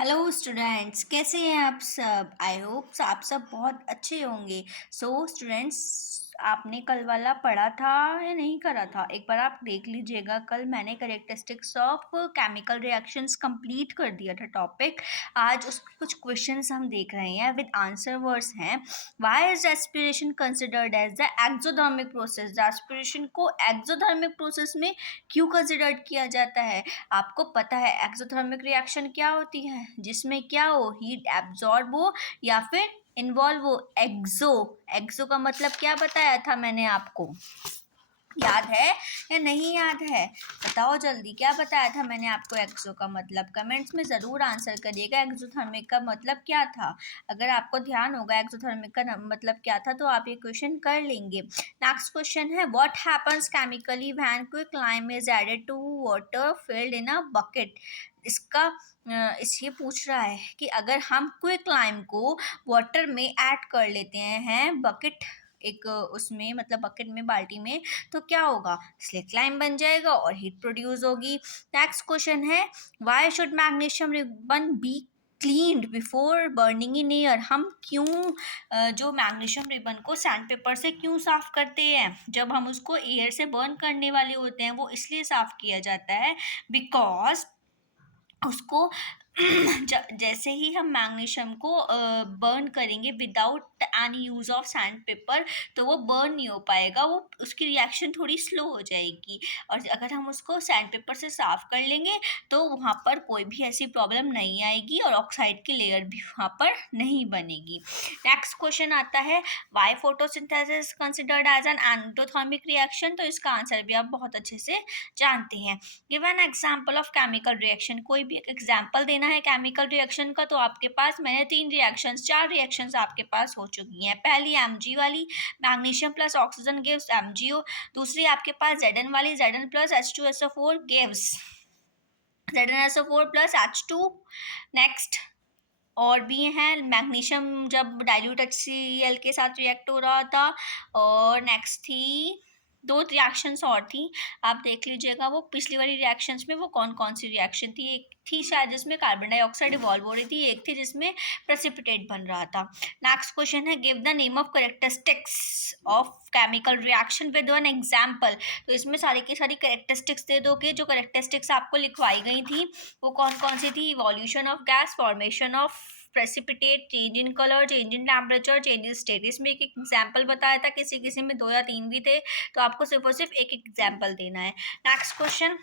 Hello students, कैसे हैं आप सब? आई होप आप सब बहुत अच्छे होंगे। सो स्टूडेंट्स, आपने कल वाला पढ़ा था या नहीं करा था? एक बार आप देख लीजिएगा। कल मैंने characteristics of chemical reactions complete कर दिया था टॉपिक। आज उसके कुछ क्वेश्चंस हम देख रहे हैं विद आंसर वर्ड्स हैं। Why is respiration considered as the exothermic process? Respiration को एक्सोथर्मिक प्रोसेस में क्यों कंसिडर्ड किया जाता है? आपको पता है एक्सोथर्मिक रिएक्शन क्या होती है? जिसमें क्या हो, हीट एब्जॉर्ब हो या फिर इन्वॉल्व हो। एक्सो, एक्सो का मतलब क्या बताया था मैंने आपको? याद है या नहीं याद है? बताओ जल्दी, क्या बताया था मैंने आपको एक्सो का मतलब? कमेंट्स में ज़रूर आंसर करिएगा। एक्सोथर्मिक का मतलब क्या था? अगर आपको ध्यान होगा एक्सोथर्मिक का मतलब क्या था तो आप ये क्वेश्चन कर लेंगे। नेक्स्ट क्वेश्चन है, what happens chemically when quicklime is added to water filled in a bucket? इसका ये पूछ रहा है कि अगर हम क्विकलाइम को वाटर में ऐड कर लेते हैं बकेट, एक उसमें मतलब बकेट में, बाल्टी में, तो क्या होगा? स्लिक लाइम बन जाएगा और हीट प्रोड्यूस होगी। नेक्स्ट क्वेश्चन है, why should magnesium ribbon be cleaned before burning in air? हम क्यों जो मैग्नीशियम रिबन को सैंड पेपर से क्यों साफ करते हैं? जब हम उसको एयर से बर्न करने वाले होते हैं वो इसलिए साफ किया जाता है बिकॉज उसको जैसे ही हम मैग्नीशियम को बर्न करेंगे without any use of sand paper तो वो बर्न नहीं हो पाएगा, वो उसकी रिएक्शन थोड़ी स्लो हो जाएगी। और अगर हम उसको सैंड पेपर से साफ कर लेंगे तो वहाँ पर कोई भी ऐसी प्रॉब्लम नहीं आएगी और ऑक्साइड की लेयर भी वहाँ पर नहीं बनेगी। नेक्स्ट क्वेश्चन आता है, why photosynthesis considered as an endothermic reaction? तो इसका आंसर भी आप बहुत अच्छे से जानते हैं। Give an example of chemical reaction. कोई भी एक एग्जाम्पल देना है केमिकल रिएक्शन का। तो आपके पास मैंने 4 रिएक्शंस आपके पास हो चुकी हैं। पहली Mg वाली, magnesium plus oxygen gives MgO। दूसरी आपके पास Zn वाली, Zn plus H2SO4 gives ZnSO4 plus H2। Next और भी हैं, मैग्नीशियम जब डाइल्यूट HCl के साथ रिएक्ट हो रहा था। और नेक्स्ट थी, 2 रिएक्शंस और थी, आप देख लीजिएगा वो पिछली वाली रिएक्शंस में वो कौन कौन सी रिएक्शन थी। एक थी शायद जिसमें कार्बन डाइऑक्साइड इवॉल्व हो रही थी, एक थी जिसमें प्रेसिपिटेट बन रहा था। नेक्स्ट क्वेश्चन है, give the name of characteristics of chemical reaction with one example. तो इसमें सारी की सारी कैरेक्टरिस्टिक्स दे दोगे। जो कैरेक्टरिस्टिक्स आपको लिखवाई गई थी वो कौन कौन सी थी? Evolution of gas, formation of precipitate, change in colour, change in temperature, change in state. इसमें एक एग्जाम्पल बताया था, किसी किसी में 2 या 3 भी थे, तो आपको सिर्फ और सिर्फ एक एग्जाम्पल देना है। Next question,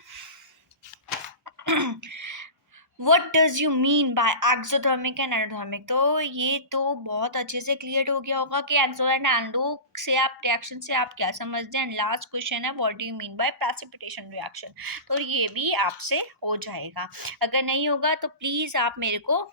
what does you mean by exothermic and endothermic? तो ये तो बहुत अच्छे से क्लियर हो गया होगा कि एक्सो एंड एंडो से आप रिएक्शन से आप क्या समझते हैं। एंड लास्ट क्वेश्चन है, what do you mean by precipitation reaction? तो ये भी आपसे हो जाएगा। अगर नहीं होगा तो प्लीज़ आप मेरे को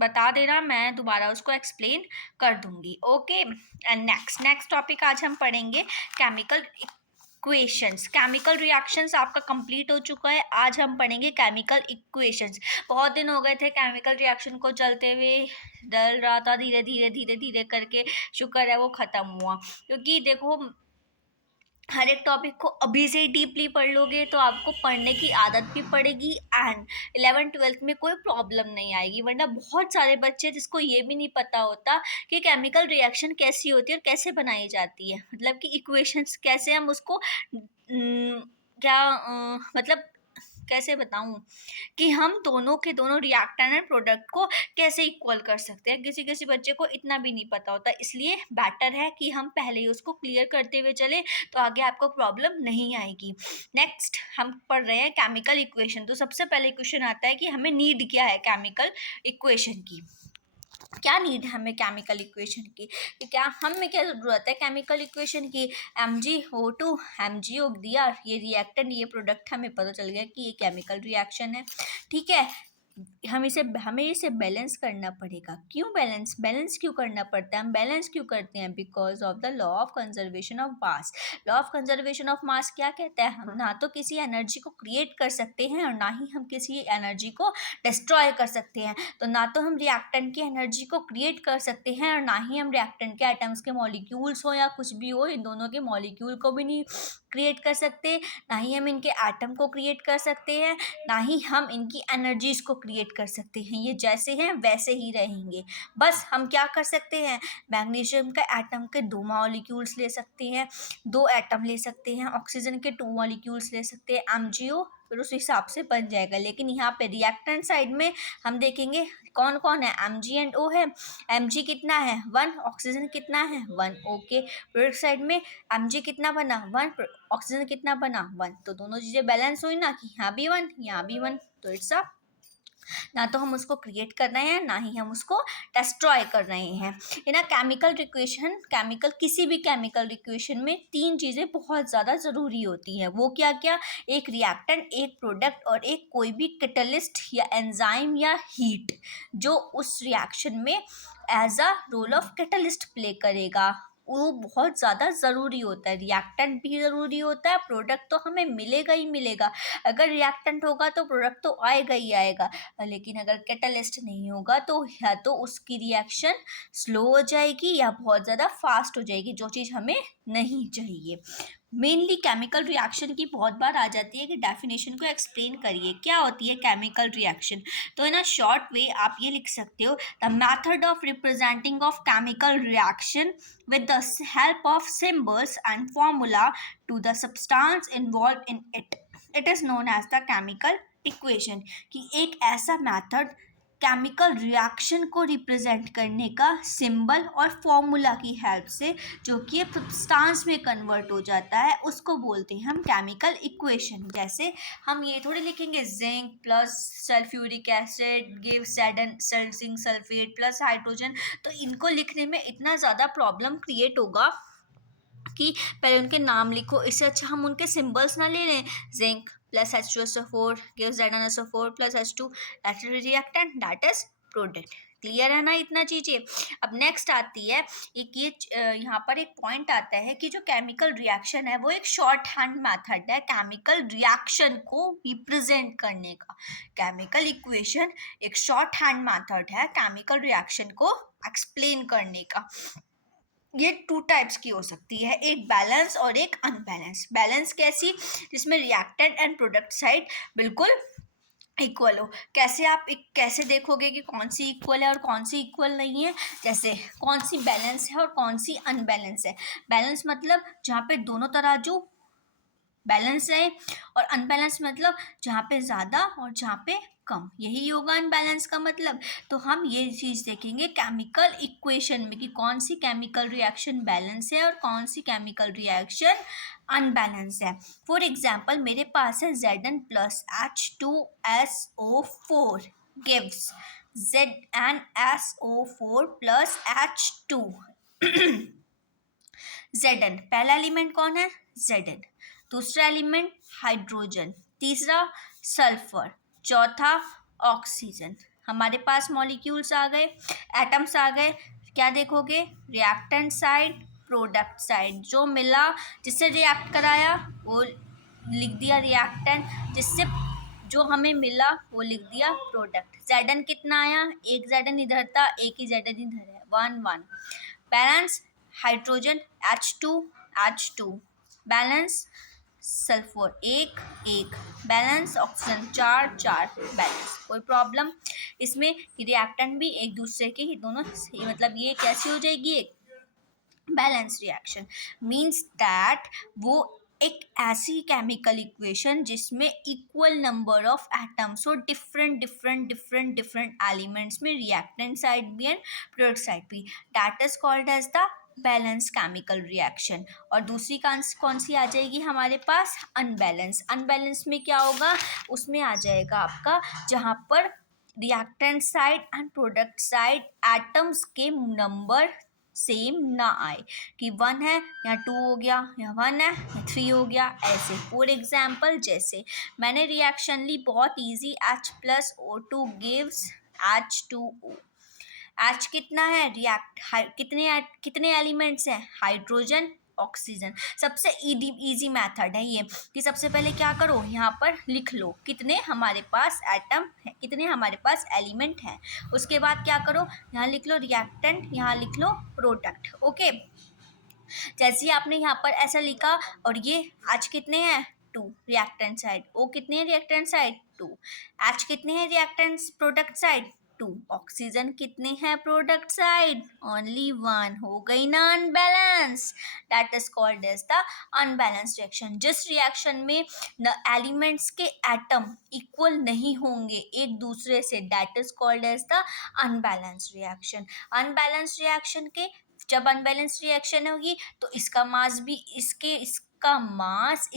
बता देना, मैं दोबारा उसको एक्सप्लेन कर दूंगी। ओके, एंड नेक्स्ट टॉपिक आज हम पढ़ेंगे केमिकल इक्वेशंस। केमिकल रिएक्शंस आपका कंप्लीट हो चुका है, आज हम पढ़ेंगे केमिकल इक्वेशंस। बहुत दिन हो गए थे केमिकल रिएक्शन को चलते हुए, डल रहा था, धीरे धीरे धीरे धीरे करके शुक्र है वो ख़त्म हुआ। क्योंकि देखो, हर एक टॉपिक को अभी से ही डीपली पढ़ लोगे तो आपको पढ़ने की आदत भी पड़ेगी एंड 11th-12th में कोई प्रॉब्लम नहीं आएगी। वरना बहुत सारे बच्चे जिसको ये भी नहीं पता होता कि केमिकल रिएक्शन कैसी होती है और कैसे बनाई जाती है, मतलब कि इक्वेशंस कैसे हम उसको मतलब कैसे बताऊं कि हम दोनों के दोनों रिएक्टेंट एंड प्रोडक्ट को कैसे इक्वल कर सकते हैं। किसी किसी बच्चे को इतना भी नहीं पता होता, इसलिए बेटर है कि हम पहले ही उसको क्लियर करते हुए चले तो आगे आपको प्रॉब्लम नहीं आएगी। नेक्स्ट हम पढ़ रहे हैं केमिकल इक्वेशन। तो सबसे पहले क्वेश्चन आता है कि हमें नीड क्या है केमिकल इक्वेशन की? क्या नीड है हमें केमिकल इक्वेशन की? कि क्या हमें क्या ज़रूरत है केमिकल इक्वेशन की? MgO2 MgO दिया, ये रिएक्टेंट, ये प्रोडक्ट, हमें पता चल गया कि ये केमिकल रिएक्शन है। ठीक है, हमें इसे बैलेंस करना पड़ेगा। क्यों बैलेंस क्यों करना पड़ता है? हम बैलेंस क्यों करते हैं? Because of the law of conservation of mass. Law of conservation of मास क्या कहता है? हम ना तो किसी एनर्जी को क्रिएट कर सकते हैं और ना ही हम किसी एनर्जी को डिस्ट्रॉय कर सकते हैं। तो ना तो हम रिएक्टेंट की एनर्जी को क्रिएट कर सकते हैं और ना ही हम रिएक्टेंट के एटम्स के मॉलिक्यूल्स हो या कुछ भी हो, इन दोनों के मॉलिक्यूल को भी नहीं क्रिएट कर सकते, ना ही हम इनके एटम को क्रिएट कर सकते हैं, ना ही हम इनकी एनर्जीज को क्रिएट क्रिएट कर सकते हैं, ये जैसे हैं वैसे ही रहेंगे। बस हम क्या कर सकते हैं, मैग्नीशियम का एटम के 2 मॉलिक्यूल्स ले सकते हैं, 2 एटम ले सकते हैं, ऑक्सीजन के 2 मॉलिक्यूल्स ले सकते हैं, MgO, फिर उस हिसाब से बन जाएगा। लेकिन यहाँ पे रिएक्टेंट साइड में हम देखेंगे कौन कौन है, Mg एंड O है। Mg कितना है 1, ऑक्सीजन कितना है 1, ओके। प्रोडक्ट साइड में Mg कितना बना 1, ऑक्सीजन कितना बना 1, तो दोनों चीजें बैलेंस हुई ना, कि यहाँ भी 1 यहाँ भी 1, तो इट्स अ, ना तो हम उसको क्रिएट कर रहे हैं ना ही हम उसको डिस्ट्रॉय कर रहे हैं। इन अ केमिकल रिक्वेशन, केमिकल किसी भी केमिकल रिक्वेशन में 3 चीज़ें बहुत ज़्यादा ज़रूरी होती हैं। वो क्या क्या, एक रिएक्टेंट, एक प्रोडक्ट और एक कोई भी कैटलिस्ट या एंजाइम या हीट, जो उस रिएक्शन में as a role of catalyst play करेगा, वो बहुत ज़्यादा ज़रूरी होता है। रिएक्टेंट भी ज़रूरी होता है, प्रोडक्ट तो हमें मिलेगा ही मिलेगा। अगर रिएक्टेंट होगा तो प्रोडक्ट तो आएगा ही आएगा, लेकिन अगर कैटलिस्ट नहीं होगा तो या तो उसकी रिएक्शन स्लो हो जाएगी या बहुत ज़्यादा फास्ट हो जाएगी, जो चीज़ हमें नहीं चाहिए। मेनली केमिकल रिएक्शन की बहुत बार आ जाती है कि डेफिनेशन को एक्सप्लेन करिए, क्या होती है केमिकल रिएक्शन। तो इन अ शॉर्ट वे आप ये लिख सकते हो, the method of representing of chemical reaction with the help of symbols and formula to the substance involved in it. It is known as the chemical equation। कि एक ऐसा method chemical reaction को represent करने का symbol और formula की help से, जो कि सब्सटेंस में कन्वर्ट हो जाता है, उसको बोलते हैं हम केमिकल इक्वेशन। जैसे हम ये थोड़े लिखेंगे zinc plus sulphuric acid give zinc sulphate plus hydrogen, तो इनको लिखने में इतना ज़्यादा प्रॉब्लम क्रिएट होगा कि पहले उनके नाम लिखो। इससे अच्छा हम उनके सिंबल्स ना ले लें, zinc plus H2SO4 gives ZnSO4 plus H2, that is reactant, that is product. Clear है ना इतना चीज़ें। अब नेक्स्ट आती है एक ये यहाँ पर एक पॉइंट आता है कि जो केमिकल रिएक्शन है वो एक शॉर्ट हैंड मेथड है केमिकल रिएक्शन को रिप्रेजेंट करने का। केमिकल इक्वेशन एक शॉर्ट हैंड मेथड है केमिकल रिएक्शन को एक्सप्लेन करने का। ये 2 टाइप्स की हो सकती है, एक बैलेंस और एक अनबैलेंस। बैलेंस कैसी, जिसमें रिएक्टेंट एंड प्रोडक्ट साइड बिल्कुल इक्वल हो। कैसे आप कैसे देखोगे कि कौन सी इक्वल है और कौन सी इक्वल नहीं है, जैसे कौन सी बैलेंस है और कौन सी अनबैलेंस है। बैलेंस मतलब जहाँ पे दोनों तराजू बैलेंस है, और अनबैलेंस मतलब जहाँ पे ज़्यादा और जहाँ पे कम, यही होगा अनबैलेंस का मतलब। तो हम ये चीज़ देखेंगे केमिकल इक्वेशन में कि कौन सी केमिकल रिएक्शन बैलेंस है और कौन सी केमिकल रिएक्शन अनबैलेंस है। फॉर एग्जाम्पल मेरे पास है Zn plus H2SO4 gives ZnSO4 plus H2 Zn, पहला एलिमेंट कौन है Zn, दूसरा एलिमेंट हाइड्रोजन, तीसरा सल्फर, चौथा ऑक्सीजन। हमारे पास मॉलिक्यूल्स आ गए, एटम्स आ गए। क्या देखोगे, रिएक्टेंट साइड प्रोडक्ट साइड, जो मिला जिससे रिएक्ट कराया वो लिख दिया रिएक्टेंट, जिससे जो हमें मिला वो लिख दिया प्रोडक्ट। Zn कितना आया, एक Zn इधर था एक ही Zn इधर है, 1 1। Balance hydrogen H2 balance sulphur 1 1 balance oxygen 4 4 balance. कोई प्रॉब्लम इसमें कि रिएक्टेंट भी एक दूसरे के ही दोनों, मतलब ये कैसी हो जाएगी, एक बैलेंस रिएक्शन। मीन्स दैट वो एक ऐसी केमिकल इक्वेशन जिसमें इक्वल नंबर ऑफ एटम्स और डिफरेंट एलिमेंट्स में रिएक्टेंट साइड भी एंड प्रोडक्ट साइड भी, that is called as the balance chemical reaction. और दूसरी कौन सी आ जाएगी हमारे पास, अनबैलेंस। अनबैलेंस में क्या होगा, उसमें आ जाएगा आपका जहाँ पर reactant side and product side atoms के नंबर सेम ना आए, कि 1 है या 2 हो गया, या 1 है या 3 हो गया, ऐसे। फॉर एग्जाम्पल जैसे मैंने रिएक्शन ली बहुत easy, H+O2 gives H2O। H कितना है, कितने एलिमेंट्स हैं, हाइड्रोजन ऑक्सीजन। सबसे इजी मेथड है ये कि सबसे पहले क्या करो, यहाँ पर लिख लो कितने हमारे पास एटम है, कितने हमारे पास एलिमेंट हैं। उसके बाद क्या करो, यहाँ लिख लो रिएक्टेंट, यहाँ लिख लो प्रोडक्ट। ओके, जैसे ही आपने यहाँ पर ऐसा लिखा, और ये आज कितने हैं 2 रिएक्टेंट साइड, ओ कितने हैं रिएक्टेंट साइड 2। H कितने हैं रिएक्टेंट्स प्रोडक्ट साइड? 2। ऑक्सीजन कितने हैं प्रोडक्ट साइड? ओनली 1। हो गई ना unbalance, that is called as the unbalance reaction. जिस रिएक्शन में द एलिमेंट्स के एटम इक्वल नहीं होंगे एक दूसरे से, that is called as the unbalance reaction. Unbalance reaction के जब अनबैलेंस रिएक्शन होगी तो इसका मास भी इसका मास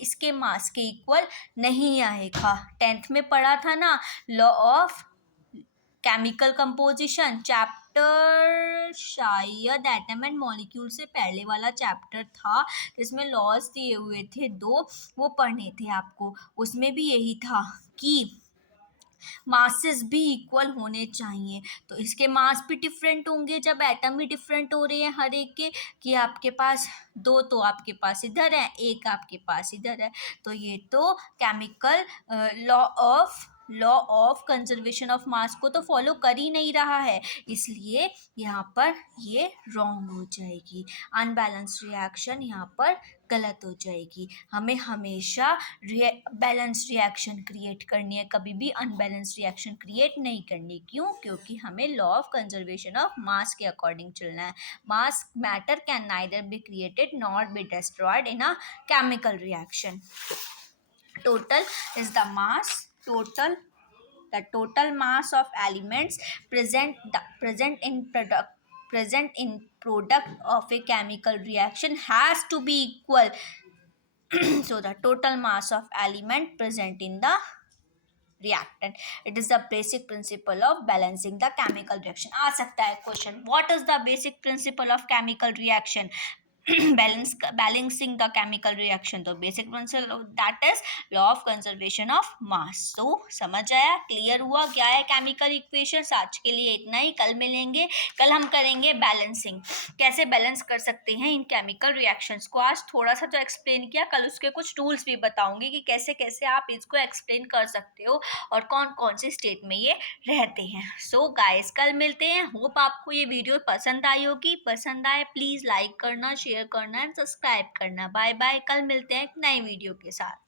इसके मास के इक्वल नहीं आएगा। 10th में पढ़ा था ना law of chemical composition chapter, शायद एटम एंड मॉलिक्यूल से पहले वाला चैप्टर था, इसमें लॉज दिए हुए थे 2, वो पढ़ने थे आपको। उसमें भी यही था कि मासेस भी इक्वल होने चाहिए, तो इसके मास भी डिफरेंट होंगे जब एटम भी डिफरेंट हो रहे हैं हर एक के, कि आपके पास 2 तो आपके पास इधर है, 1 आपके पास इधर है, तो ये तो chemical law of conservation of मास को तो फॉलो कर ही नहीं रहा है, इसलिए यहाँ पर ये रॉन्ग हो जाएगी। अनबैलेंस रिएक्शन यहाँ पर गलत हो जाएगी। हमें हमेशा बैलेंस रिएक्शन क्रिएट करनी है, कभी भी अनबैलेंस रिएक्शन क्रिएट नहीं करनी। क्यों? क्योंकि हमें law of conservation of mass के अकॉर्डिंग चलना है। Mass matter can neither be created not be destroyed in a chemical reaction. Total is the mass, the total mass of elements present in product of a chemical reaction has to be equal. So the total mass of element present in the reactant, it is the basic principle of balancing the chemical reaction. आ सकता है question, what is the basic principle of chemical reaction? balancing the chemical reaction, तो basic principle that is law of conservation of mass। तो समझ आया, clear हुआ क्या है chemical equations. आज के लिए इतना ही, कल मिलेंगे। कल हम करेंगे बैलेंसिंग, कैसे बैलेंस कर सकते हैं इन केमिकल रिएक्शंस को। आज थोड़ा सा तो एक्सप्लेन किया, कल उसके कुछ टूल्स भी बताऊंगी कि कैसे कैसे आप इसको एक्सप्लेन कर सकते हो और कौन कौन से स्टेट में ये रहते हैं। सो गाइस कल मिलते हैं। होप आपको ये वीडियो पसंद आई होगी। पसंद आए प्लीज़ लाइक करना, शेयर करना एंड सब्सक्राइब करना। बाय बाय, कल मिलते हैं एक नई वीडियो के साथ।